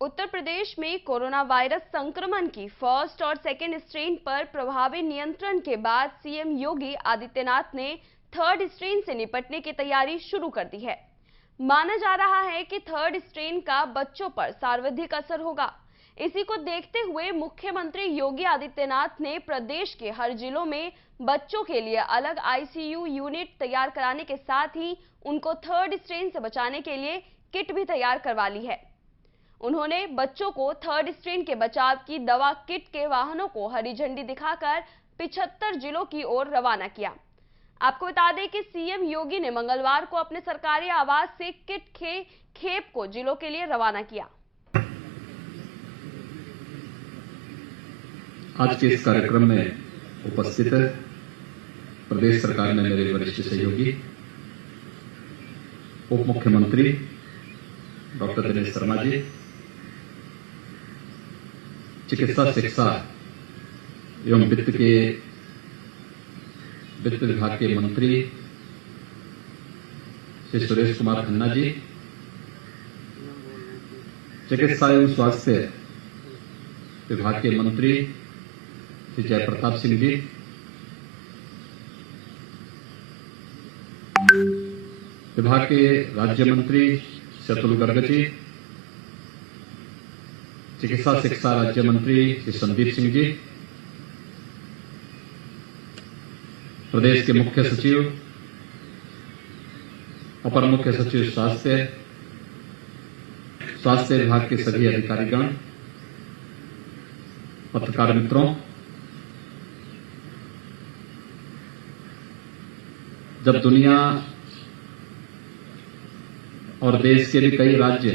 उत्तर प्रदेश में corona virus संक्रमण की फर्स्ट और सेकेंड स्ट्रेन पर प्रभावी नियंत्रण के बाद सीएम योगी आदित्यनाथ ने थर्ड स्ट्रेन से निपटने की तैयारी शुरू कर दी है। माना जा रहा है कि थर्ड स्ट्रेन का बच्चों पर सर्वाधिक असर होगा। इसी को देखते हुए मुख्यमंत्री योगी आदित्यनाथ ने प्रदेश के हर जिलों में बच्चों के लिए अलग आईसीयू यूनिट तैयार कराने के साथ ही उनको थर्ड स्ट्रेन से बचाने के लिए किट भी तैयार करवा ली है। उन्होंने बच्चों को थर्ड स्ट्रेन के बचाव की दवा किट के वाहनों को हरी झंडी दिखाकर 75 जिलों की ओर रवाना किया। आपको बता दें कि सीएम योगी ने मंगलवार को अपने सरकारी आवास से किट के खेप को जिलों के लिए रवाना किया। आज के इस कार्यक्रम में उपस्थित है प्रदेश सरकार में मेरे वरिष्ठ सहयोगी उप मुख्यमंत्री डॉक्टर दिनेश शर्मा जी, चिकित्सा शिक्षा एवं वित्त विभाग के मंत्री श्री सुरेश कुमार खन्ना जी, चिकित्सा एवं स्वास्थ्य विभाग के मंत्री श्री जयप्रताप सिंह जी, विभाग के राज्य मंत्री श्री अतुल गर्ग जी, चिकित्सा शिक्षा राज्य मंत्री श्री संदीप सिंह जी, प्रदेश के मुख्य सचिव, अपर मुख्य सचिव स्वास्थ्य विभाग के सभी अधिकारीगण, पत्रकार मित्रों, जब दुनिया और देश के भी कई राज्य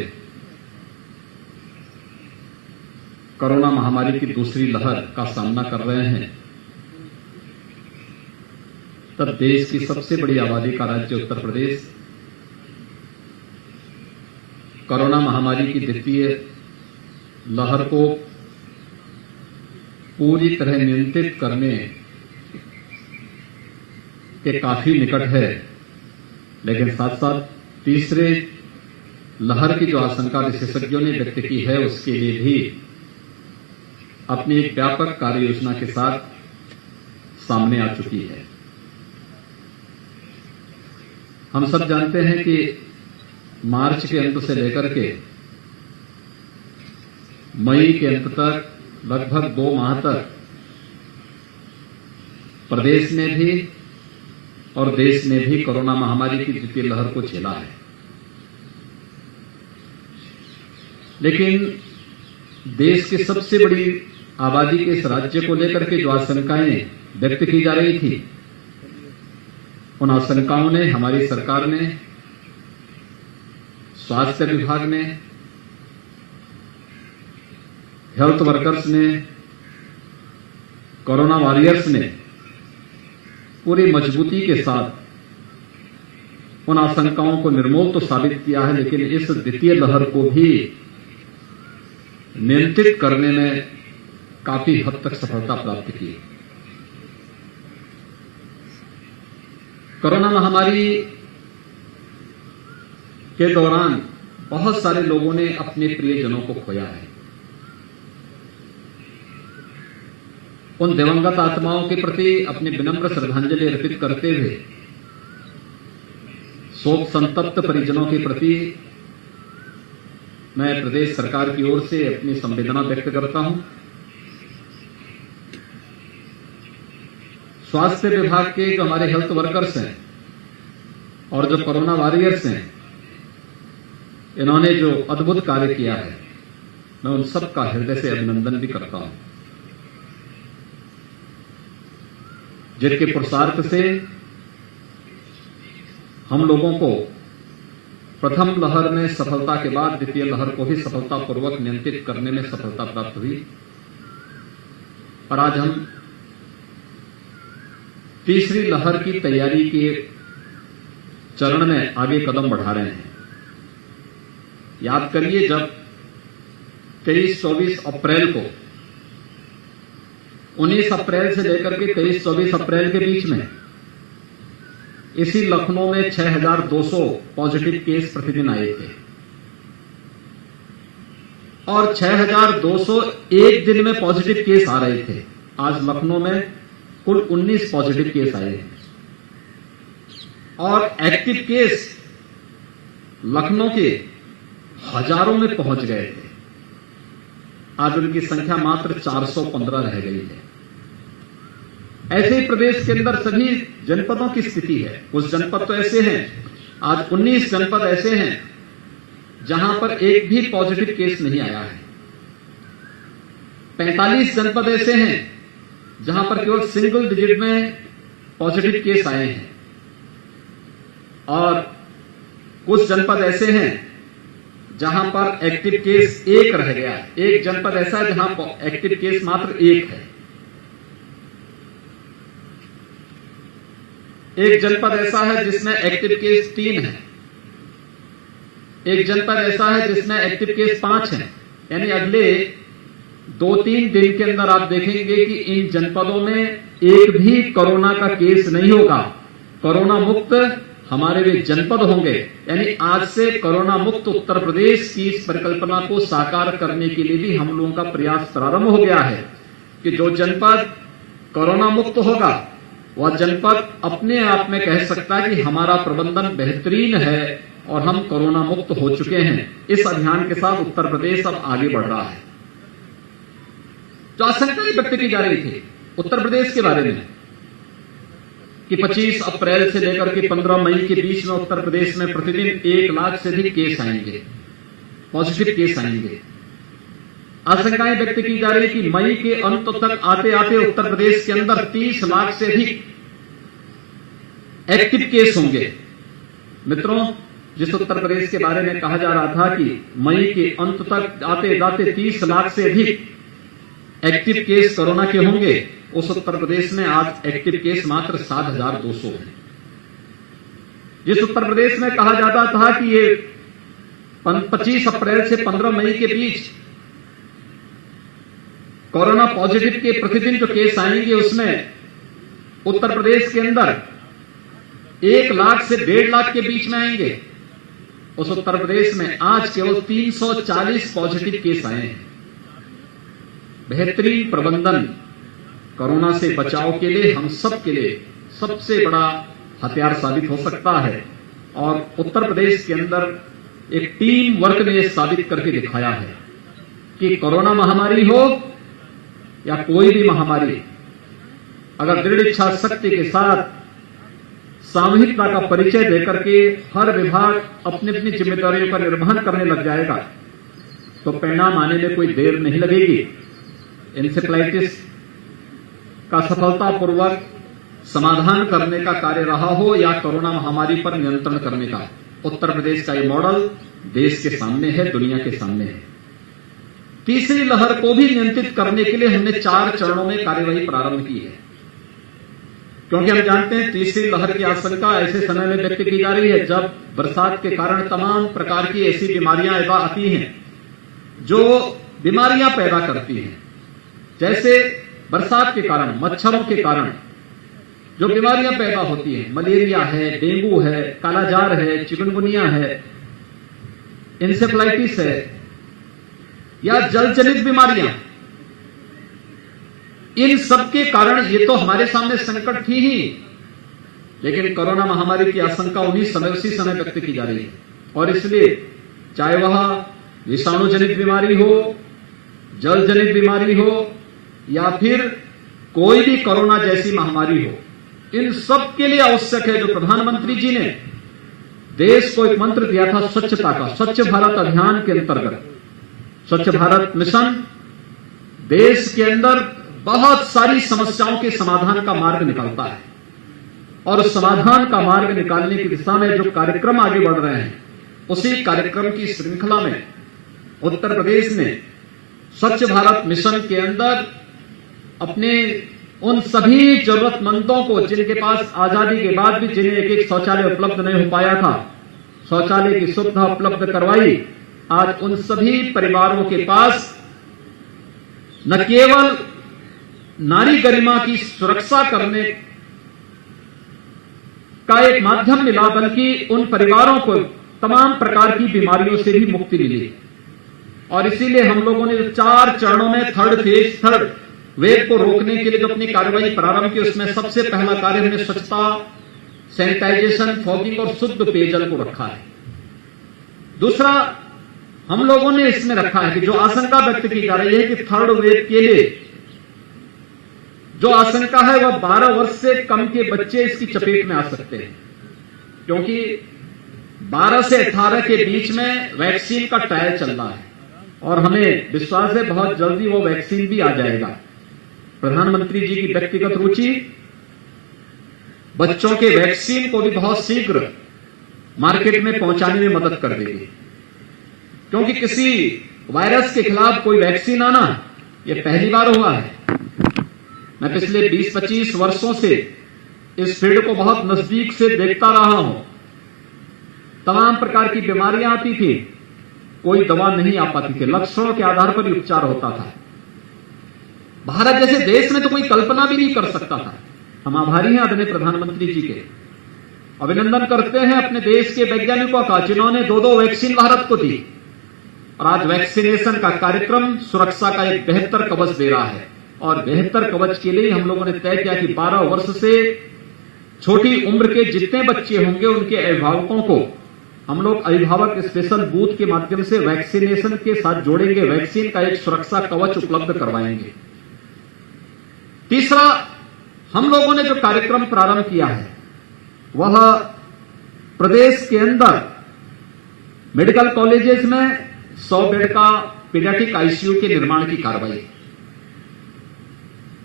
कोरोना महामारी की दूसरी लहर का सामना कर रहे हैं, तब देश की सबसे बड़ी आबादी का राज्य उत्तर प्रदेश कोरोना महामारी की द्वितीय लहर को पूरी तरह नियंत्रित करने के काफी निकट है। लेकिन साथ साथ तीसरे लहर की जो आशंका विशेषज्ञों ने व्यक्त की है, उसके लिए भी अपनी एक व्यापक कार्य योजना के साथ सामने आ चुकी है। हम सब जानते हैं कि मार्च के अंत से लेकर के मई के अंत तक लगभग 2 माह तक प्रदेश में भी और देश में भी कोरोना महामारी की द्वितीय लहर को झेला है। लेकिन देश की सबसे बड़ी आबादी के इस राज्य को लेकर के जो आशंकाएं व्यक्त की जा रही थी, उन आशंकाओं ने हमारी सरकार ने, स्वास्थ्य विभाग ने, हेल्थ वर्कर्स ने, कोरोना वॉरियर्स ने पूरी मजबूती के साथ उन आशंकाओं को निर्मूल तो साबित किया है, लेकिन इस द्वितीय लहर को भी नियंत्रित करने में काफी हद तक सफलता प्राप्त की। कोरोना महामारी के दौरान बहुत सारे लोगों ने अपने प्रियजनों को खोया है। उन दिवंगत आत्माओं के प्रति अपनी विनम्र श्रद्धांजलि अर्पित करते हुए शोक संतप्त परिजनों के प्रति मैं प्रदेश सरकार की ओर से अपनी संवेदना व्यक्त करता हूं। स्वास्थ्य विभाग के जो हमारे हेल्थ वर्कर्स हैं और जो कोरोना वॉरियर्स हैं, इन्होंने जो अद्भुत कार्य किया है, मैं उन सबका हृदय से अभिनंदन भी करता हूं, जिनके पुरुषार्थ से हम लोगों को प्रथम लहर में सफलता के बाद द्वितीय लहर को भी सफलतापूर्वक नियंत्रित करने में सफलता प्राप्त हुई। और आज हम तीसरी लहर की तैयारी के चरण में आगे कदम बढ़ा रहे हैं। याद करिए, जब 23-24 अप्रैल को 19 अप्रैल से लेकर के 23-24 अप्रैल के बीच में इसी लखनऊ में 6,200 पॉजिटिव केस प्रतिदिन आए थे। और 6,201 दिन में पॉजिटिव केस आ रहे थे। आज लखनऊ में कुल 19 पॉजिटिव केस आए हैं और एक्टिव केस लखनऊ के हजारों में पहुंच गए थे। आज उनकी संख्या मात्र 415 रह गई है। ऐसे ही प्रदेश के अंदर सभी जनपदों की स्थिति है। कुछ जनपद तो ऐसे हैं, आज 19 जनपद ऐसे हैं जहां पर एक भी पॉजिटिव केस नहीं आया है। 45 जनपद ऐसे हैं जहां पर केवल सिंगल डिजिट में पॉजिटिव केस आए हैं और कुछ जनपद ऐसे हैं जहां पर एक्टिव केस एक रह गया है। एक जनपद ऐसा है जहां एक्टिव केस मात्र एक है। एक जनपद ऐसा है जिसमें एक्टिव केस 3 है। एक जनपद ऐसा है जिसमें एक्टिव केस 5 है। यानी अगले 2-3 दिन के अंदर आप देखेंगे कि इन जनपदों में एक भी कोरोना का केस नहीं होगा। कोरोना मुक्त हमारे वे जनपद होंगे। यानी आज से कोरोना मुक्त उत्तर प्रदेश की इस परिकल्पना को साकार करने के लिए भी हम लोगों का प्रयास प्रारंभ हो गया है कि जो जनपद कोरोना मुक्त होगा वह जनपद अपने आप में कह सकता है कि हमारा प्रबंधन बेहतरीन है और हम कोरोना मुक्त हो चुके हैं। इस अभियान के साथ उत्तर प्रदेश अब आगे बढ़ रहा है। जो आशंकाएं व्यक्त की जा रही थी उत्तर प्रदेश के बारे में कि 25 अप्रैल से लेकर के 15 मई के बीच में उत्तर प्रदेश में प्रतिदिन 1 लाख से अधिक केस आएंगे, पॉजिटिव केस आएंगे। आशंकाएं व्यक्त की जा रही कि मई के अंत तक आते आते उत्तर प्रदेश के अंदर 30 लाख से अधिक एक्टिव केस होंगे। मित्रों, जिस उत्तर प्रदेश के बारे में कहा जा रहा था कि मई के अंत तक आते जाते 30 लाख से अधिक एक्टिव केस कोरोना के होंगे, उस उत्तर प्रदेश में आज एक्टिव केस मात्र 7,200 है। जिस उत्तर प्रदेश में कहा जाता था कि ये 25 अप्रैल से 15 मई के बीच कोरोना पॉजिटिव के प्रतिदिन जो केस आएंगे उसमें उत्तर प्रदेश के अंदर 1 लाख से 1.5 लाख के बीच में आएंगे, उस उत्तर प्रदेश में आज केवल 340 पॉजिटिव केस आए हैं। बेहतरीन प्रबंधन कोरोना से बचाव के लिए हम सब के लिए सबसे बड़ा हथियार साबित हो सकता है और उत्तर प्रदेश के अंदर एक टीम वर्क ने साबित करके दिखाया है कि कोरोना महामारी हो या कोई भी महामारी, अगर दृढ़ इच्छा शक्ति के साथ सामूहिकता का परिचय देकर के हर विभाग अपनी अपनी जिम्मेदारियों का निर्वहन करने लग जाएगा तो परिणाम आने में कोई देर नहीं लगेगी। इंसेफ्लाइटिस का सफलतापूर्वक समाधान करने का कार्य रहा हो या कोरोना महामारी पर नियंत्रण करने का, उत्तर प्रदेश का ये मॉडल देश के सामने है, दुनिया के सामने है। तीसरी लहर को भी नियंत्रित करने के लिए हमने 4 चरणों में कार्यवाही प्रारंभ की है, क्योंकि हम जानते हैं तीसरी लहर की आशंका ऐसे समय में व्यक्त की जा रही है जब बरसात के कारण तमाम प्रकार की ऐसी बीमारियां आती हैं जो बीमारियां पैदा करती हैं। जैसे बरसात के कारण, मच्छरों के कारण जो बीमारियां पैदा होती हैं, मलेरिया है, डेंगू है, कालाजार है, चिकनगुनिया है, इंसेफ्लाइटिस है या जल जनित बीमारियां, इन सब के कारण ये तो हमारे सामने संकट थी ही, लेकिन कोरोना महामारी की आशंका उसी समय व्यक्त की जा रही है और इसलिए चाहे वह विषाणु जनित बीमारी हो, जल जनित बीमारी हो या फिर कोई भी कोरोना जैसी महामारी हो, इन सब के लिए आवश्यक है जो प्रधानमंत्री जी ने देश को एक मंत्र दिया था स्वच्छता का, स्वच्छ भारत अभियान के अंतर्गत स्वच्छ भारत मिशन देश के अंदर बहुत सारी समस्याओं के समाधान का मार्ग निकालता है और उस समाधान का मार्ग निकालने की दिशा में जो कार्यक्रम आगे बढ़ रहे हैं, उसी कार्यक्रम की श्रृंखला में उत्तर प्रदेश ने स्वच्छ भारत मिशन के अंदर अपने उन सभी जरूरतमंदों को जिनके पास आजादी के बाद भी जिन्हें एक शौचालय उपलब्ध नहीं हो पाया था, शौचालय की सुविधा उपलब्ध करवाई। आज उन सभी परिवारों के पास न केवल नारी गरिमा की सुरक्षा करने का एक माध्यम मिला, बल्कि उन परिवारों को तमाम प्रकार की बीमारियों से भी मुक्ति मिली। और इसीलिए हम लोगों ने 4 चरणों में थर्ड वेव को रोकने के लिए जो अपनी कार्रवाई प्रारंभ की, उसमें सबसे पहला कार्य हमने स्वच्छता, सैनिटाइजेशन, फॉगिंग और शुद्ध पेयजल को रखा है। दूसरा हम लोगों ने इसमें रखा है कि जो आशंका व्यक्त की जा रही है कि थर्ड वेव के लिए जो आशंका है वह 12 वर्ष से कम के बच्चे इसकी चपेट में आ सकते हैं, क्योंकि 12 से 18 के बीच में वैक्सीन का ट्रायल चल रहा है और हमें विश्वास है बहुत जल्दी वो वैक्सीन भी आ जाएगा। प्रधानमंत्री जी की व्यक्तिगत रुचि बच्चों के वैक्सीन को भी बहुत शीघ्र मार्केट में पहुंचाने में मदद कर देगी, क्योंकि किसी वायरस के खिलाफ कोई वैक्सीन आना यह पहली बार हुआ है। मैं पिछले 20-25 वर्षों से इस फील्ड को बहुत नजदीक से देखता रहा हूं। तमाम प्रकार की बीमारियां आती थी, कोई दवा नहीं आ पाती थी, लक्षणों के आधार पर ही उपचार होता था। भारत जैसे देश में तो कोई कल्पना भी नहीं कर सकता था। हम आभारी हैं आदरणीय प्रधानमंत्री जी के, अभिनंदन करते हैं अपने देश के वैज्ञानिकों का जिन्होंने 2 वैक्सीन भारत को दी और आज वैक्सीनेशन का कार्यक्रम सुरक्षा का एक बेहतर कवच दे रहा है। और बेहतर कवच के लिए हम लोगों ने तय किया कि 12 वर्ष से छोटी उम्र के जितने बच्चे होंगे उनके अभिभावकों को हम लोग अभिभावक स्पेशल बूथ के माध्यम से वैक्सीनेशन के साथ जोड़ेंगे, वैक्सीन का एक सुरक्षा कवच उपलब्ध करवाएंगे। तीसरा हम लोगों ने जो कार्यक्रम प्रारंभ किया है वह प्रदेश के अंदर मेडिकल कॉलेजेस में 100 बेड का पीडियाट्रिक आईसीयू के निर्माण की कार्रवाई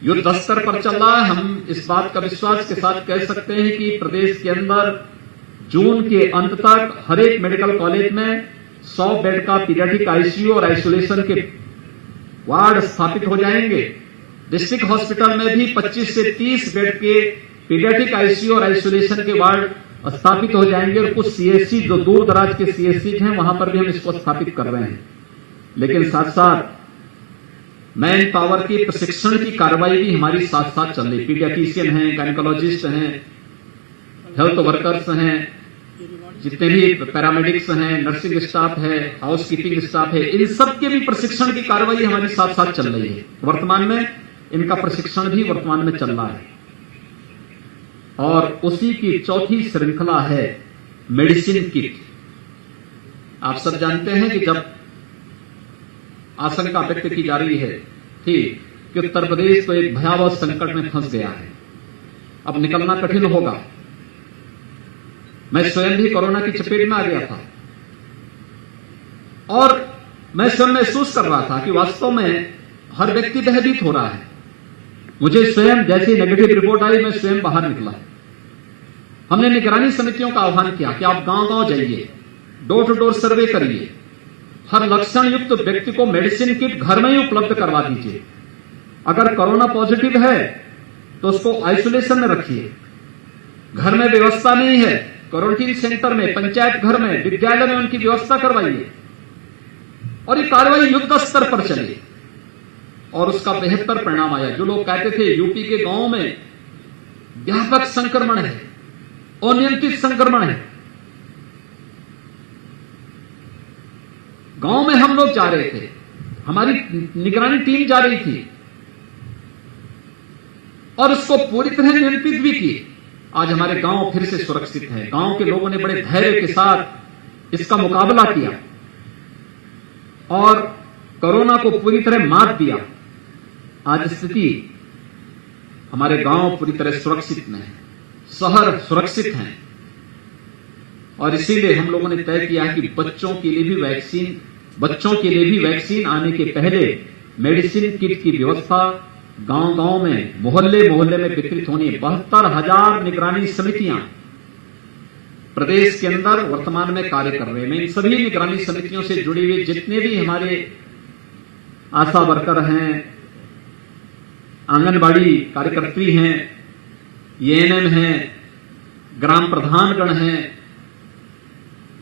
युद्ध स्तर पर चल रहा है। हम इस बात का विश्वास के साथ कह सकते हैं कि प्रदेश के अंदर जून के अंत तक हर एक मेडिकल कॉलेज में 100 बेड का पीडियाट्रिक आईसीयू और आइसोलेशन के वार्ड स्थापित हो जाएंगे। डिस्ट्रिक्ट हॉस्पिटल में भी 25 से 30 बेड के पीडियाट्रिक आईसीयू और आइसोलेशन के वार्ड स्थापित हो जाएंगे और कुछ सीएससी जो दूर दराज के सीएससी हैं वहां पर भी हम इसको स्थापित कर रहे हैं। लेकिन साथ साथ मैन पावर की प्रशिक्षण की कार्रवाई भी हमारी साथ साथ चल रही। पीडियाट्रिशियन हैं, गायनेकोलॉजिस्ट हैं, हेल्थ वर्कर्स हैं, जितने भी पैरामेडिक्स हैं, नर्सिंग स्टाफ है, हाउस कीपिंग स्टाफ है, इन सबके भी प्रशिक्षण की कार्रवाई हमारी साथ साथ चल रही है। वर्तमान में इनका प्रशिक्षण भी वर्तमान में चल रहा है और उसी की चौथी श्रृंखला है मेडिसिन किट। आप सब जानते हैं कि जब आशंका व्यक्त की जा रही है थी कि उत्तर प्रदेश तो एक भयावह संकट में फंस गया है, अब निकलना कठिन होगा। मैं स्वयं भी कोरोना की चपेट में आ गया था और मैं स्वयं महसूस कर रहा था कि वास्तव में हर व्यक्ति भयभीत हो रहा है। मुझे स्वयं जैसी नेगेटिव रिपोर्ट आई मैं स्वयं बाहर निकला। हमने निगरानी समितियों का आह्वान किया कि आप गांव-गांव जाइए, डोर टू डोर सर्वे करिए, हर लक्षण युक्त व्यक्ति को मेडिसिन किट घर में ही उपलब्ध करवा दीजिए। अगर कोरोना पॉजिटिव है तो उसको आइसोलेशन में रखिए। घर में व्यवस्था नहीं है, क्वारंटीन सेंटर में, पंचायत घर में, विद्यालय में उनकी व्यवस्था करवाइए और ये कार्रवाई युद्ध स्तर पर चली और उसका बेहतर परिणाम आया। जो लोग कहते थे यूपी के गांवों में व्यापक संक्रमण है, अनियंत्रित संक्रमण है, गांव में हम लोग जा रहे थे, हमारी निगरानी टीम जा रही थी और उसको पूरी तरह नियंत्रित भी की। आज हमारे गांव फिर से सुरक्षित हैं। गांव के लोगों ने बड़े धैर्य के साथ इसका मुकाबला किया और कोरोना को पूरी तरह मात दिया। आज स्थिति हमारे गांव पूरी तरह सुरक्षित में है, शहर सुरक्षित हैं और इसीलिए हम लोगों ने तय किया है कि बच्चों के लिए भी वैक्सीन आने के पहले मेडिसिन किट की व्यवस्था गांव-गांव में, मोहल्ले-मोहल्ले में वितरित होनी है। 72,000 निगरानी समितियां प्रदेश के अंदर वर्तमान में कार्य कर रहे हैं। इन सभी निगरानी समितियों से जुड़ी हुई जितने भी हमारे आशा वर्कर हैं, आंगनबाड़ी कार्यकर्त्री हैं, एएनएम हैं, ग्राम प्रधानगण हैं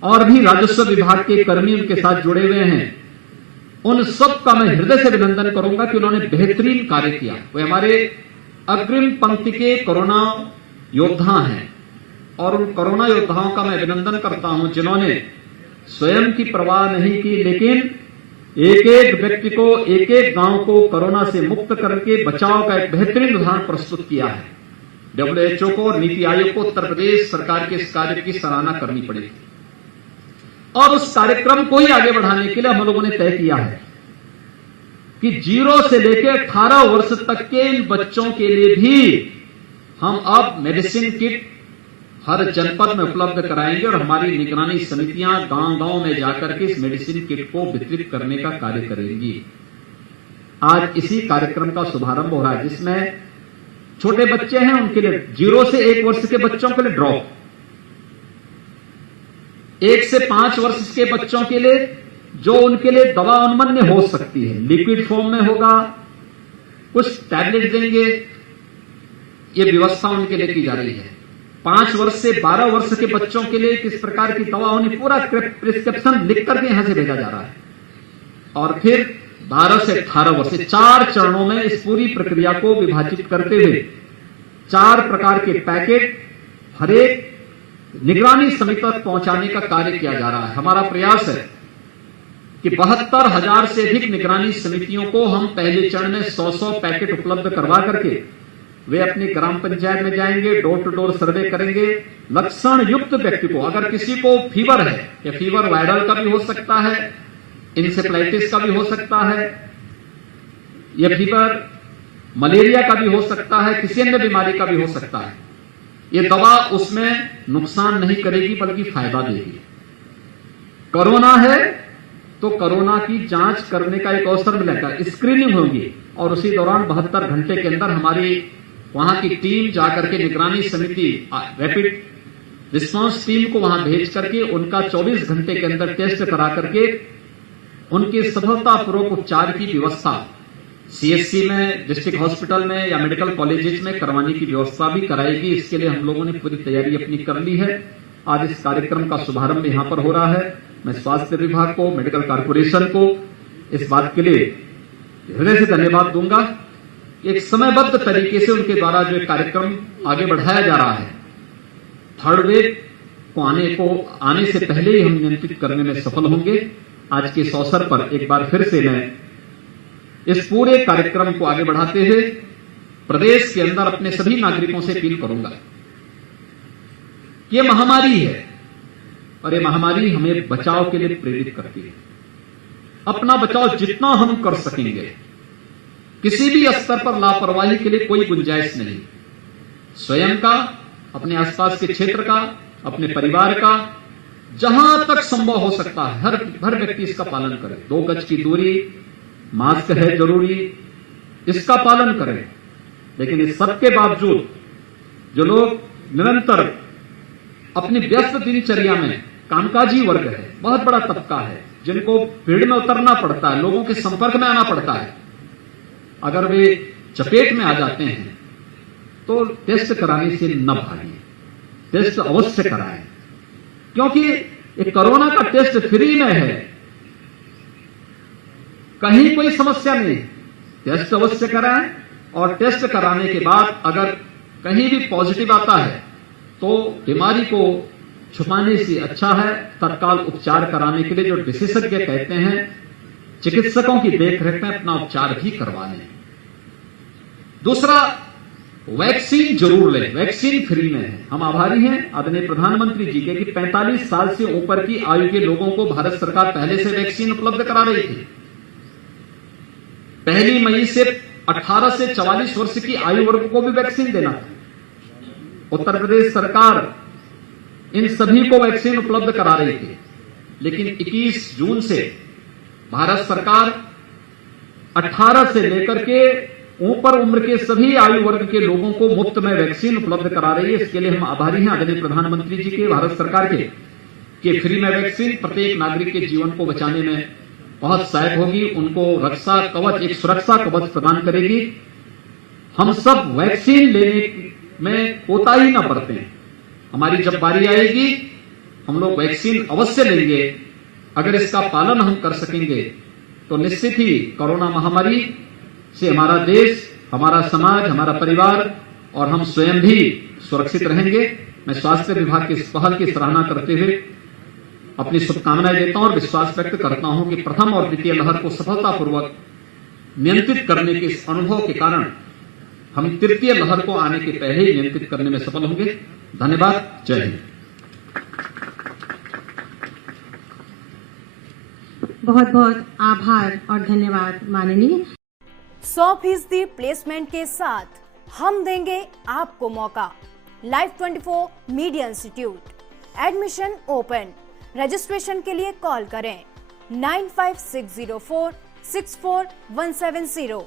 और भी राजस्व विभाग के कर्मी उनके साथ जुड़े हुए हैं, उन सब का मैं हृदय से अभिनंदन करूंगा कि उन्होंने बेहतरीन कार्य किया। वे हमारे अग्रिम पंक्ति के कोरोना योद्धा हैं और उन कोरोना योद्धाओं का मैं अभिनंदन करता हूं जिन्होंने स्वयं की परवाह नहीं की, लेकिन एक एक व्यक्ति को, एक एक गांव को कोरोना से मुक्त करके बचाव का एक बेहतरीन उदाहरण प्रस्तुत किया है। WHO को और नीति आयोग को उत्तर प्रदेश सरकार के इस कार्य की सराहना करनी पड़ेगी। और उस कार्यक्रम को ही आगे बढ़ाने के लिए हम लोगों ने तय किया है कि 0 से लेकर 18 वर्ष तक के इन बच्चों के लिए भी हम अब मेडिसिन किट हर जनपद में उपलब्ध कराएंगे और हमारी निगरानी समितियां गांव-गांव में जाकर के इस मेडिसिन किट को वितरित करने का कार्य करेंगी। आज इसी कार्यक्रम का शुभारंभ हो रहा है, जिसमें छोटे बच्चे हैं उनके लिए 0 से 1 वर्ष के बच्चों के लिए ड्रॉप, 1 से 5 वर्ष के बच्चों के लिए जो उनके लिए दवा उन्मन्य हो सकती है, लिक्विड फॉर्म में होगा, कुछ टैबलेट देंगे, ये व्यवस्था उनके लिए की जा रही है। 5 वर्ष से 12 वर्ष के बच्चों के लिए किस प्रकार की दवा होनी, पूरा प्रिस्क्रिप्शन लिख करके यहां से भेजा जा रहा है। और फिर 12 से 18 वर्ष, 4 चरणों में इस पूरी प्रक्रिया को विभाजित करते हुए 4 प्रकार के पैकेट हरेक निगरानी समिति तक पहुंचाने का कार्य किया जा रहा है। हमारा प्रयास है कि 72,000 से अधिक निगरानी समितियों को हम पहले चरण में 100-100 पैकेट उपलब्ध करवा करके वे अपनी ग्राम पंचायत में जाएंगे, डोर टू डोर सर्वे करेंगे। लक्षण युक्त व्यक्ति को, अगर किसी को फीवर है, या फीवर वायरल का भी हो सकता है, इंसेफ्लाइटिस का भी हो सकता है, या फीवर मलेरिया का भी हो सकता है, किसी अन्य बीमारी का भी हो सकता है, ये दवा उसमें नुकसान नहीं करेगी बल्कि फायदा देगी। कोरोना है तो कोरोना की जांच करने का एक अवसर मिलेगा, स्क्रीनिंग होगी और उसी दौरान 72 घंटे के अंदर हमारी वहां की टीम जाकर के निगरानी समिति रैपिड रिस्पांस टीम को वहां भेज करके उनका 24 घंटे के अंदर टेस्ट करा करके उनके सफलतापूर्वक उपचार की व्यवस्था CHC में, डिस्ट्रिक्ट हॉस्पिटल में या मेडिकल कॉलेजेस में करवाने की व्यवस्था भी कराएगी। इसके लिए हम लोगों ने पूरी तैयारी अपनी कर ली है। आज इस कार्यक्रम का शुभारंभ यहां पर हो रहा है। मैं स्वास्थ्य विभाग को, मेडिकल कॉर्पोरेशन को इस बात के लिए हृदय से धन्यवाद दूंगा। एक समयबद्ध तरीके से उनके द्वारा जो कार्यक्रम आगे बढ़ाया जा रहा है, थर्ड वेव को आने से पहले ही हम नियंत्रित करने में सफल होंगे। आज के इस अवसर पर एक बार फिर से मैं इस पूरे कार्यक्रम को आगे बढ़ाते हुए प्रदेश के अंदर अपने सभी नागरिकों से अपील करूंगा। ये महामारी है और ये महामारी हमें बचाव के लिए प्रेरित करती है। अपना बचाव जितना हम कर सकेंगे, किसी भी स्तर पर लापरवाही के लिए कोई गुंजाइश नहीं। स्वयं का, अपने आसपास के क्षेत्र का, अपने परिवार का, जहां तक संभव हो सकता है हर व्यक्ति इसका पालन करे। 2 गज की दूरी, मास्क है जरूरी, इसका पालन करें। लेकिन इस सबके बावजूद जो लोग निरंतर अपनी व्यस्त दिनचर्या में, कामकाजी वर्ग है, बहुत बड़ा तबका है जिनको भीड़ में उतरना पड़ता है, लोगों के संपर्क में आना पड़ता है, अगर वे चपेट में आ जाते हैं तो टेस्ट कराने से न भागें, टेस्ट अवश्य कराएं। क्योंकि ये कोरोना का टेस्ट फ्री में है, कहीं कोई समस्या नहीं। टेस्ट अवश्य कराएं और टेस्ट कराने के बाद अगर कहीं भी पॉजिटिव आता है तो बीमारी को छुपाने से अच्छा है तत्काल उपचार कराने के लिए जो विशेषज्ञ कहते हैं, चिकित्सकों की देखरेख में अपना उपचार भी करवा लें। दूसरा, वैक्सीन जरूर लें, वैक्सीन फ्री में है। हम आभारी हैं आदरणीय प्रधानमंत्री जी के कि 45 साल से ऊपर की आयु के लोगों को भारत सरकार पहले से वैक्सीन उपलब्ध करा रही थी। 1 मई से 18 से 44 वर्ष की आयु वर्ग को भी वैक्सीन देना था। उत्तर प्रदेश सरकार इन सभी को वैक्सीन उपलब्ध करा रही थी, लेकिन 21 जून से भारत सरकार 18 से लेकर के ऊपर उम्र के सभी आयु वर्ग के लोगों को मुफ्त में वैक्सीन उपलब्ध करा रही है। इसके लिए हम आभारी हैं आदरणीय प्रधानमंत्री जी के, भारत सरकार के, कि फ्री में वैक्सीन प्रत्येक नागरिक के जीवन को बचाने में बहुत सहायक होगी, उनको रक्षा कवच, एक सुरक्षा कवच प्रदान करेगी। हम सब वैक्सीन लेने में कोताही न बरतें। हमारी जब बारी आएगी हम लोग वैक्सीन अवश्य लेंगे। अगर इसका पालन हम कर सकेंगे तो निश्चित ही कोरोना महामारी से हमारा देश, हमारा समाज, हमारा परिवार और हम स्वयं भी सुरक्षित रहेंगे। मैं स्वास्थ्य विभाग की इस पहल की सराहना करते हुए अपनी शुभकामनाएं देता हूं और विश्वास व्यक्त करता हूं कि प्रथम और द्वितीय लहर को सफलतापूर्वक नियंत्रित करने के इस अनुभव के कारण हम तृतीय लहर को आने के पहले ही नियंत्रित करने में सफल होंगे। धन्यवाद। जय हिंद। बहुत बहुत आभार और धन्यवाद माननीय। 100% प्लेसमेंट के साथ हम देंगे आपको मौका। Live 24 media institute, admission open. Registration के लिए कॉल करें 95604 64170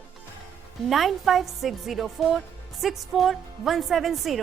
95604 64170।